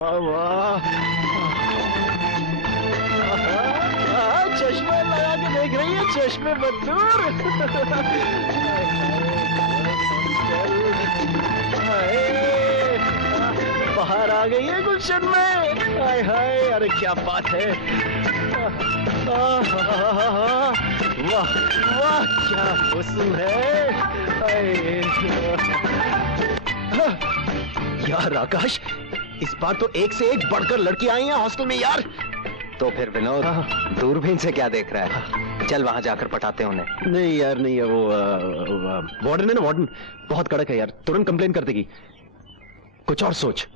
चश्मा लगा के देख रही है, चश्मे बदूर। बाहर आ गई है गुलशन में। हाय हाय, अरे क्या बात है। वाह वाह, क्या हुस्न है। यार आकाश, इस बार तो एक से एक बढ़कर लड़की आई हैं हॉस्टल में यार। तो फिर विनोद, दूरबीन से क्या देख रहा है? चल वहां जाकर पटाते उन्हें। नहीं यार नहीं है, वो वार्डन है ना, वार्डन बहुत कड़क है यार, तुरंत कंप्लेन कर देगी। कुछ और सोच।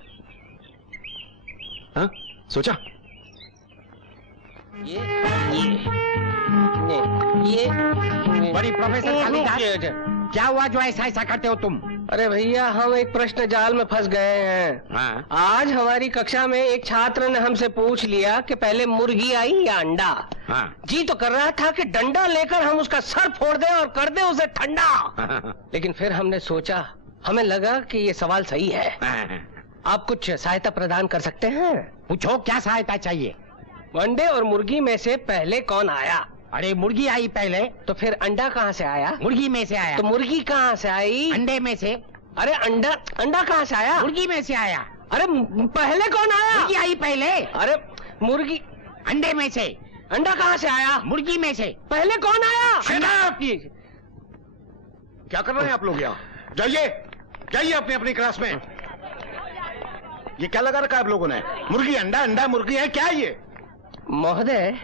हाँ सोचा? ये बड़ी प्रोफेसर कालिदास, क्या हुआ जो ऐसा ऐसा करते हो तुम? अरे भैया, हम एक प्रश्न जाल में फंस गए हैं। हाँ? आज हमारी कक्षा में एक छात्र ने हमसे पूछ लिया कि पहले मुर्गी आई या अंडा। हाँ? जी तो कर रहा था कि डंडा लेकर हम उसका सर फोड़ दें और कर दें उसे ठंडा। लेकिन फिर हमने सोचा, हमें लगा कि ये सवाल सही है। आप कुछ सहायता प्रदान कर सकते हैं? पूछो, क्या सहायता चाहिए? अंडे और मुर्गी में से पहले कौन आया? अरे मुर्गी आई पहले। तो फिर अंडा कहाँ से आया? मुर्गी में से आया। तो मुर्गी कहाँ से आई? अंडे में से। अरे अंडा कहाँ से आया? मुर्गी में से आया। अरे पहले कौन आया? मुर्गी आई पहले। अरे मुर्गी अंडे में से। अंडा कहाँ से आया? मुर्गी में से। पहले कौन आया? क्या कर रहे हैं आप लोग यहाँ? जाइए जाइए अपनी अपनी क्लास में। ये क्या लगा रखा है आप लोगों ने? मुर्गी अंडा, अंडा मुर्गी है, क्या है ये? महोदय,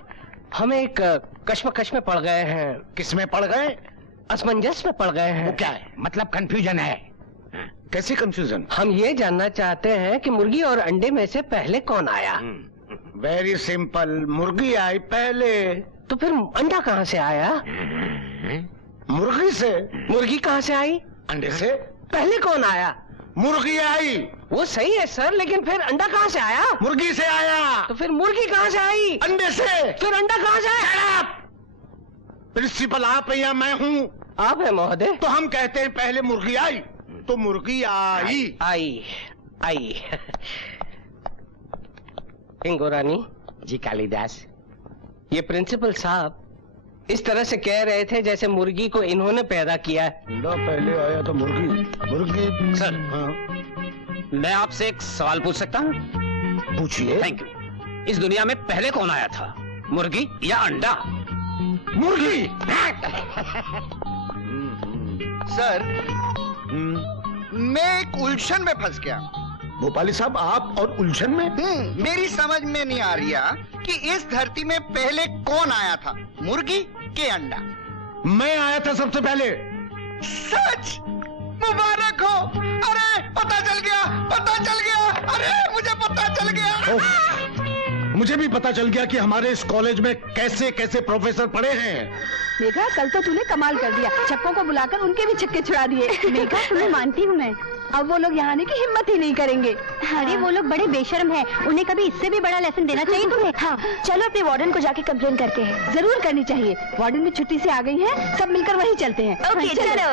हम एक कश्मकश में पड़ गए हैं। किस में पड़ गए? असमंजस में पड़ गए हैं। वो क्या है? मतलब कंफ्यूजन है। कैसी कंफ्यूजन? हम ये जानना चाहते हैं कि मुर्गी और अंडे में से पहले कौन आया? वेरी सिंपल, मुर्गी आई पहले। तो फिर अंडा कहाँ से आया? मुर्गी से। मुर्गी कहाँ से आई? अंडे से। पहले कौन आया? मुर्गी आई। वो सही है सर, लेकिन फिर अंडा कहाँ से आया? मुर्गी से आया। तो फिर मुर्गी कहाँ से आई? अंडे से। फिर अंडा कहाँ से आया? प्रिंसिपल आप हैं या मैं हूँ? आप है महोदय। तो हम कहते हैं पहले मुर्गी आई, तो मुर्गी आई। आई। इंगो रानी जी कालिदास, ये प्रिंसिपल साहब इस तरह से कह रहे थे जैसे मुर्गी को इन्होंने पैदा किया है। अंडा पहले आया तो मुर्गी। सर, हाँ? मैं आपसे एक सवाल पूछ सकता हूँ? पूछिए। Thank you. इस दुनिया में पहले कौन आया था, मुर्गी या अंडा? मुर्गी। सर, मैं एक उलझन में फंस गया। भोपाली साहब, आप और उलझन में? मेरी समझ में नहीं आ रही कि इस धरती में पहले कौन आया था, मुर्गी के अंडा? मैं आया था सबसे पहले। सच? मुबारक हो। अरे पता चल गया। अरे मुझे पता चल गया। मुझे भी पता चल गया कि हमारे इस कॉलेज में कैसे कैसे प्रोफेसर पढ़े हैं। मेघा, कल तो तूने कमाल कर दिया, छक्कों को बुलाकर उनके भी छक्के छुड़ा दिए। मेघा, तुम्हें मानती हूँ मैं। अब वो लोग यहाँ आने की हिम्मत ही नहीं करेंगे। अरे वो लोग बड़े बेशर्म हैं, उन्हें कभी इससे भी बड़ा लेसन देना चाहिए तुम्हें। हाँ, चलो अपने वार्डन को जाके कंप्लेन करते हैं। जरूर करनी चाहिए। वार्डन भी छुट्टी से आ गई है, सब मिलकर वहीं चलते हैं। ओके, चलो।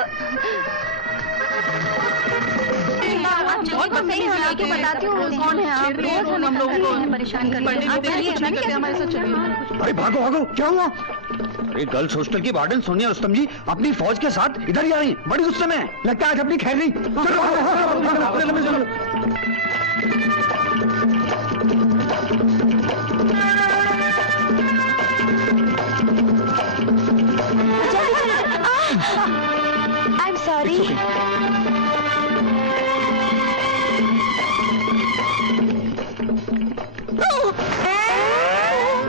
बहुत बताती हूँ कौन है आप, रोज हम लोगों को परेशान करते हैं। हमारे साथ चलिए। अरे भागो भागो, क्या हुआ? अरे गर्ल्स हॉस्टल की वार्डन सोनिया रुस्तम जी अपनी फौज के साथ इधर ही आ रही, बड़ी गुस्से में। लगता है आज अपनी खैर नहीं। चलो आई एम सॉरी।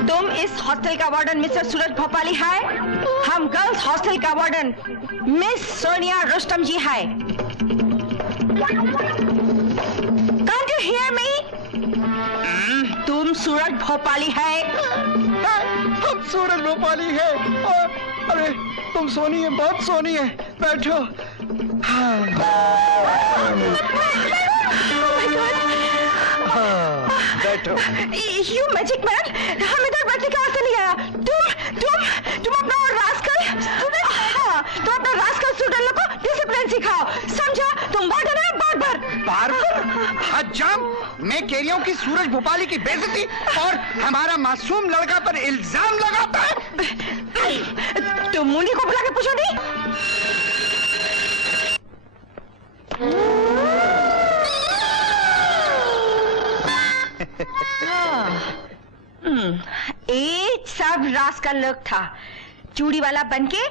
तुम इस हॉस्टल का वार्डन मिस्टर सूरज भोपाली है? हम गर्ल्स हॉस्टल का वार्डन मिस सोनिया रुस्तम जी है। Can't you hear me? तुम सूरज भोपाली है? हम सूरज भोपाली है। अरे तुम सोनी है, बहुत सोनी है। बैठो। बैठो। You magic man, हम इधर बैठने कहाँ से नहीं आया? तुम अपना रास्कल स्टूडेंट है ना? तुम अपना रास्कल स्टूडेंट लोग को डिसिप्लिन सिखाओ, समझा? तुम वार्डन है, बार-बार बार्बर, हज्जाम, मैं कह रही हूँ कि सूरज भोपाली की बेइज्जती और हमारा मासूम लड़का पर इल्जाम लगाता है। तो मुन्नी को बुला के पूछो नहीं। एक सब रास का लोग था, चूड़ी वाला बनके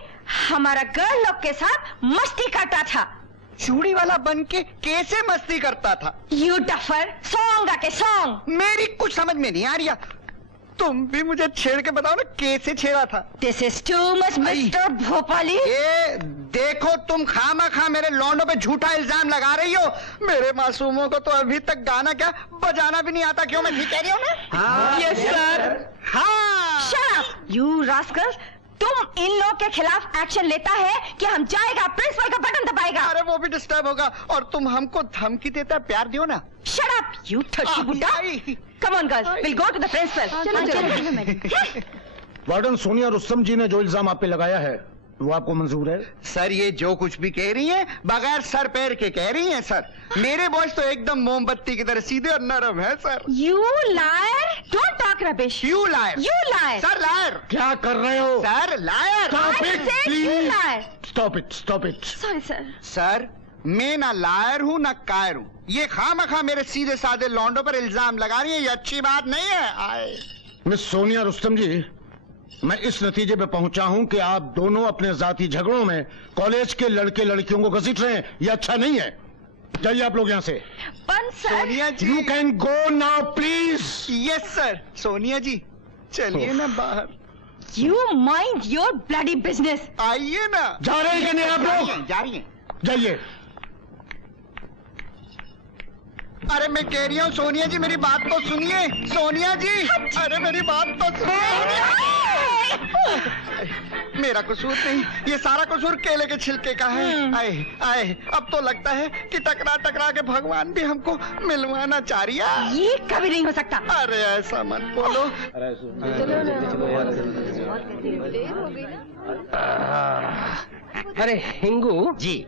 हमारा गर्ल लोग के साथ मस्ती करता था। चूड़ी वाला बनके कैसे मस्ती करता था? यू डफर, सॉन्ग आके सॉन्ग। मेरी कुछ समझ में नहीं आ रही। तुम भी मुझे छेड़ के बताओ ना कैसे छेड़ा था। This is too much mister Bhopali. ये देखो, तुम खामा मेरे लौंडों पे झूठा इल्जाम लगा रही हो। मेरे मासूमों को तो अभी तक गाना क्या बजाना भी नहीं आता। क्यों, मैं ठीक कह रही हूँ ना? Yes sir. हाँ। Shut up you rascal. तुम इन लोग के खिलाफ एक्शन लेता है कि हम जाएगा प्रिंसिपल का बटन दबाएगा। अरे वो भी डिस्टर्ब होगा और तुम हमको धमकी देता है। प्यार दियो ना। शट अप यू ठट्टी बुड्ढा। Come on girls, will go to the principal. चलो वार्डन सोनिया रुस्तम जी ने जो इल्जाम आप पे लगाया है वो आपको मंजूर है? सर, ये जो कुछ भी कह रही हैं बगैर सर पैर के कह रही हैं सर। मेरे बॉयज तो एकदम मोमबत्ती की तरह सीधे और नरम है sir. You liar, don't talk rubbish. You liar. You liar. Sir liar. क्या कर रहे हो? Sir liar. Stop it. Sorry sir. Sir, मैं ना लायर हूँ ना कायर हूँ। ये खामखा मेरे सीधे साधे लौंडों पर इल्जाम लगा रही है, ये अच्छी बात नहीं है। आए मिस सोनिया रुस्तम जी, मैं इस नतीजे पे पहुंचा हूं कि आप दोनों अपने जाती झगड़ों में कॉलेज के लड़के लड़कियों को घसीट रहे हैं। ये अच्छा नहीं है। जाइए आप लोग यहाँ से। पर sir, Sonia ji. You can go now please. Yes sir. Sonia ji चलिए ना बाहर। You mind your bloody business. आइए ना। जा रहे हैं कि नहीं आप लोग? जा रही हैं। जाइए। अरे मैं कह रही हूँ सोनिया जी, मेरी बात तो सुनिए। सोनिया जी, अरे मेरी बात तो सुनिए। मेरा कसूर नहीं, ये सारा कसूर केले के छिलके का है। आए आए, अब तो लगता है कि टकरा टकरा के भगवान भी हमको मिलवाना चाह रही है। ये कभी नहीं हो सकता। अरे ऐसा मत बोलो। अरे हिंगू जी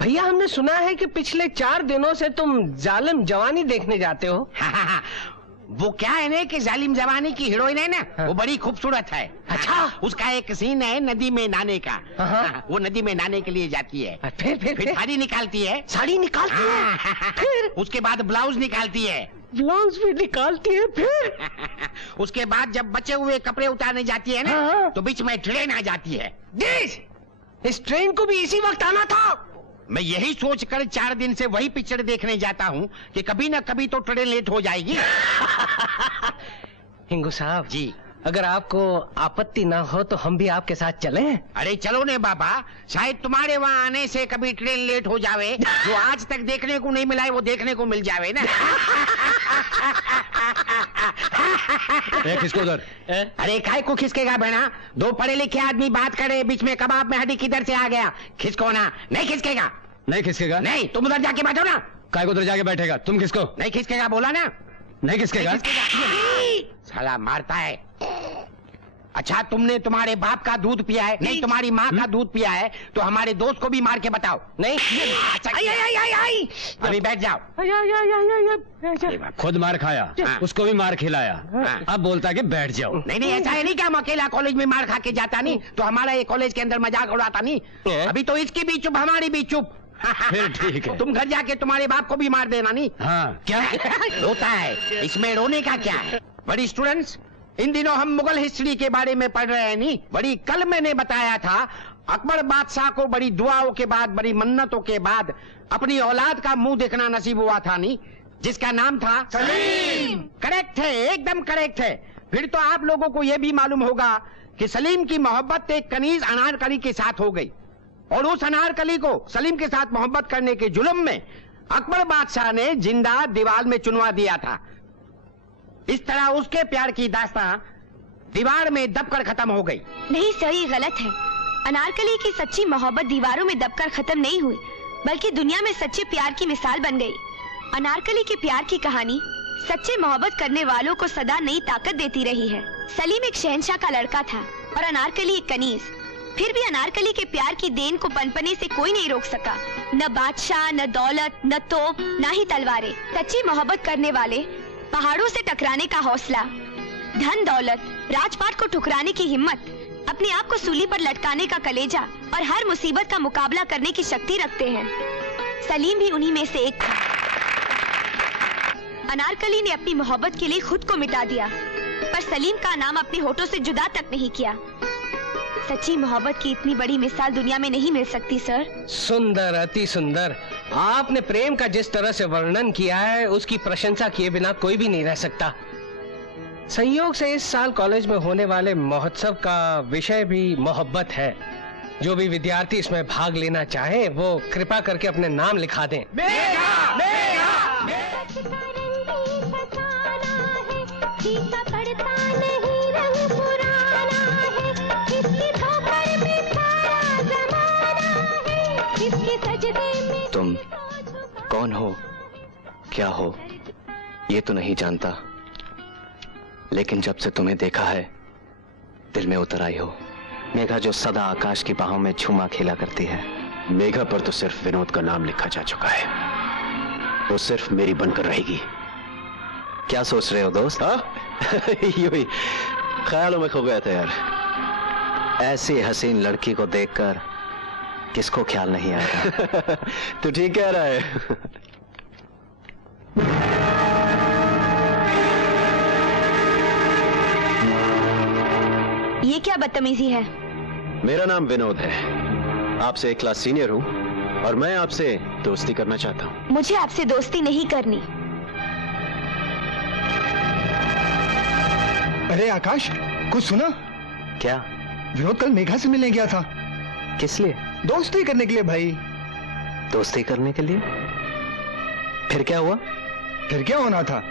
भैया, हमने सुना है कि पिछले 4 दिनों से तुम जालिम जवानी देखने जाते हो। वो क्या है ना कि जालिम जवानी की हीरोइन है ना, हाँ। वो बड़ी खूबसूरत है। अच्छा। उसका एक सीन है नदी में नहाने का। हाँ। वो नदी में नहाने के लिए जाती है। फिर साड़ी निकालती है। साड़ी निकालती है, फिर उसके बाद ब्लाउज निकालती है। ब्लाउज भी निकालती है, फिर उसके बाद जब बचे हुए कपड़े उतारने जाती है ना, हाँ। तो बीच में ट्रेन आ जाती है। इस ट्रेन को भी इसी वक्त आना था। मैं यही सोचकर 4 दिन से वही पिक्चर देखने जाता हूँ कि कभी ना कभी तो ट्रेन लेट हो जाएगी। हिंगू साहब जी, अगर आपको आपत्ति ना हो तो हम भी आपके साथ चलें। अरे चलो ने बाबा, शायद तुम्हारे वहाँ आने से कभी ट्रेन लेट हो जावे। जो आज तक देखने को नहीं मिला है वो देखने को मिल जावे ना। खिसको उधर। अरे काय को खिसकेगा बहना? 2 पढ़े लिखे आदमी बात करे, बीच में कबाब में हड्डी किधर से आ गया? खिसको ना। नहीं खिसकेगा। नहीं खिसकेगा? नहीं, तुम उधर जाके बैठो ना। काय को उधर जाके बैठेगा? तुम किसको? नहीं खिसकेगा बोला ना। नहीं खिसकेगा? साला मारता है। अच्छा, तुमने तुम्हारे बाप का दूध पिया है? नहीं, तुम्हारी माँ का दूध पिया है? तो हमारे दोस्त को भी मार के बताओ। नहीं। अच्छा, आई। अभी बैठ जाओ। खुद मार खाया, हाँ। उसको भी मार खिलाया, हाँ। अब बोलता है कि बैठ जाओ। नहीं, ऐसा है नहीं कि हम अकेला कॉलेज में मार खा के जाता नहीं तो हमारा ये कॉलेज के अंदर मजाक उड़ाता नहीं। अभी तो इसकी भी चुप, हमारी भी चुप। फिर ठीक है। तुम घर जाके तुम्हारे बाप को भी मार देना नहीं। हाँ। क्या? रोता है, इसमें रोने का क्या है? बड़ी स्टूडेंट्स, इन दिनों हम मुगल हिस्ट्री के बारे में पढ़ रहे हैं नहीं? बड़ी कल मैंने बताया था अकबर बादशाह को बड़ी दुआओं के बाद, बड़ी मन्नतों के बाद अपनी औलाद का मुंह देखना नसीब हुआ था नहीं, जिसका नाम था सलीम। करेक्ट है, एकदम करेक्ट है। फिर तो आप लोगों को यह भी मालूम होगा कि सलीम की मोहब्बत एक कनीज अनारकली के साथ हो गई और उस अनारकली को सलीम के साथ मोहब्बत करने के जुल्म में अकबर बादशाह ने जिंदा दीवार में चुनवा दिया था। इस तरह उसके प्यार की दास्तां दीवार में दबकर खत्म हो गई। नहीं सर, ये गलत है। अनारकली की सच्ची मोहब्बत दीवारों में दबकर खत्म नहीं हुई, बल्कि दुनिया में सच्चे प्यार की मिसाल बन गई। अनारकली के प्यार की कहानी सच्चे मोहब्बत करने वालों को सदा नई ताकत देती रही है। सलीम एक शहंशाह का लड़का था और अनारकली एक कनीज। फिर भी अनारकली के प्यार की देन को पनपने से कोई नहीं रोक सका। न बादशाह, न दौलत, न तोप, न ही तलवारें। सच्ची मोहब्बत करने वाले पहाड़ों से टकराने का हौसला, धन दौलत, राजपाट को ठुकराने की हिम्मत, अपने आप को सूली पर लटकाने का कलेजा और हर मुसीबत का मुकाबला करने की शक्ति रखते हैं। सलीम भी उन्हीं में से एक था। अनारकली ने अपनी मोहब्बत के लिए खुद को मिटा दिया, पर सलीम का नाम अपने होठों से जुदा तक नहीं किया। सच्ची मोहब्बत की इतनी बड़ी मिसाल दुनिया में नहीं मिल सकती सर। सुंदर, अति सुंदर। आपने प्रेम का जिस तरह से वर्णन किया है, उसकी प्रशंसा किए बिना कोई भी नहीं रह सकता। संयोग से इस साल कॉलेज में होने वाले महोत्सव का विषय भी मोहब्बत है। जो भी विद्यार्थी इसमें भाग लेना चाहे वो कृपा करके अपने नाम लिखा दें। तुम कौन हो, क्या हो, ये तो नहीं जानता, लेकिन जब से तुम्हें देखा है दिल में उतर आई हो। मेघा जो सदा आकाश की बाहों में झूमा खेला करती है। मेघा पर तो सिर्फ विनोद का नाम लिखा जा चुका है, वो सिर्फ मेरी बनकर रहेगी। क्या सोच रहे हो दोस्त? यूं ही ख्यालों में खो गया था यार। ऐसी हसीन लड़की को देखकर किसको ख्याल नहीं आएगा। तो ठीक कह रहा है। ये क्या बदतमीजी है? मेरा नाम विनोद है, आपसे एक क्लास सीनियर हूं और मैं आपसे दोस्ती करना चाहता हूं। मुझे आपसे दोस्ती नहीं करनी। अरे आकाश, कुछ सुना? क्या? विनोद कल मेघा से मिलने गया था। किस लिए? दोस्ती करने के लिए भाई। दोस्ती करने के लिए? फिर क्या हुआ? फिर क्या होना था?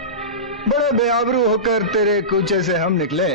बड़े बेआबरू होकर तेरे कूचे से हम निकले।